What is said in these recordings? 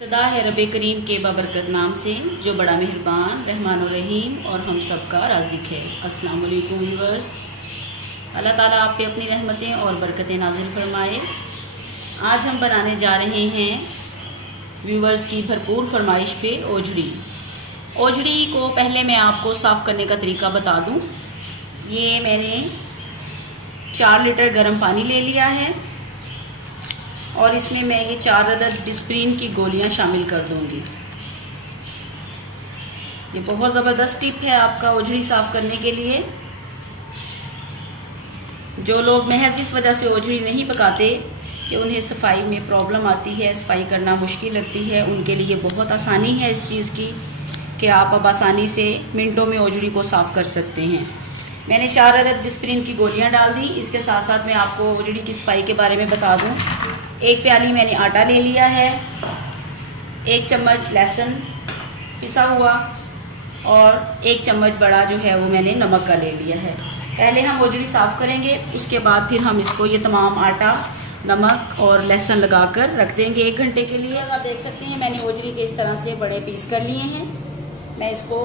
इब्तिदा है रब करीम के बाबरकत नाम से जो बड़ा मेहरबान रहमान और रहीम और हम सब का राज़िक है। अस्सलाम वालेकुम व्यूअर्स, अल्लाह ताला आप पे अपनी रहमतें और बरकतें नाजिल फरमाए। आज हम बनाने जा रहे हैं व्यूअर्स की भरपूर फरमाइश पे ओजड़ी। ओजड़ी को पहले मैं आपको साफ़ करने का तरीका बता दूं। ये मैंने 4 लीटर गर्म पानी ले लिया है और इसमें मैं ये 4 अदद डिस्प्रिन की गोलियां शामिल कर दूंगी। ये बहुत ज़बरदस्त टिप है आपका ओजड़ी साफ़ करने के लिए। जो लोग महज इस वजह से ओजड़ी नहीं पकाते कि उन्हें सफाई में प्रॉब्लम आती है, सफाई करना मुश्किल लगती है, उनके लिए बहुत आसानी है इस चीज़ की कि आप अब आसानी से मिनटों में ओजड़ी को साफ़ कर सकते हैं। मैंने 4 अदद डिस्प्रिन की गोलियां डाल दी। इसके साथ साथ मैं आपको ओजड़ी की सफाई के बारे में बता दूं। 1 प्याली मैंने आटा ले लिया है, 1 चम्मच लहसुन पिसा हुआ और 1 चम्मच बड़ा जो है वो मैंने नमक का ले लिया है। पहले हम ओजड़ी साफ़ करेंगे, उसके बाद फिर हम इसको ये तमाम आटा, नमक और लहसुन लगाकर रख देंगे 1 घंटे के लिए। आप देख सकते हैं मैंने ओजड़ी के इस तरह से बड़े पीस कर लिए हैं। मैं इसको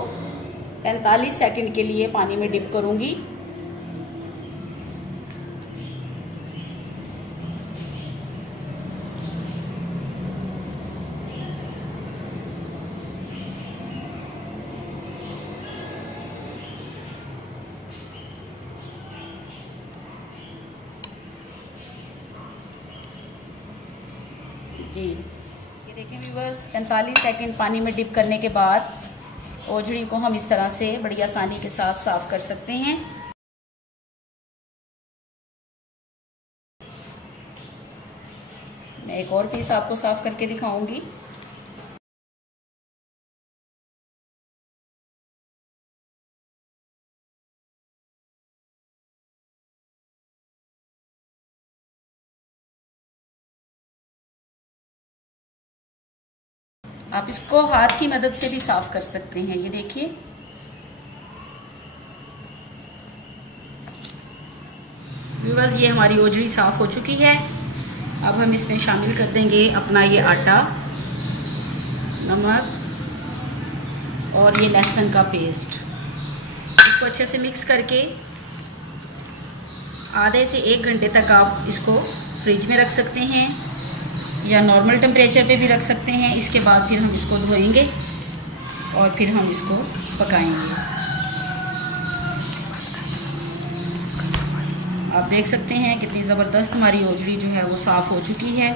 45 सेकंड के लिए पानी में डिप करूंगी। जी ये देखिए व्यूअर्स, 45 सेकंड पानी में डिप करने के बाद ओजड़ी को हम इस तरह से बड़ी आसानी के साथ साफ कर सकते हैं। मैं एक और पीस आपको साफ करके दिखाऊंगी। आप इसको हाथ की मदद से भी साफ कर सकते हैं। ये देखिए व्यूअर्स, ये हमारी ओजड़ी साफ हो चुकी है। अब हम इसमें शामिल कर देंगे अपना ये आटा, नमक और ये लहसुन का पेस्ट। इसको अच्छे से मिक्स करके आधे से 1 घंटे तक आप इसको फ्रिज में रख सकते हैं या नॉर्मल टेम्परेचर पे भी रख सकते हैं। इसके बाद फिर हम इसको धोएंगे और फिर हम इसको पकाएंगे। आप देख सकते हैं कितनी ज़बरदस्त हमारी ओजड़ी जो है वो साफ़ हो चुकी है।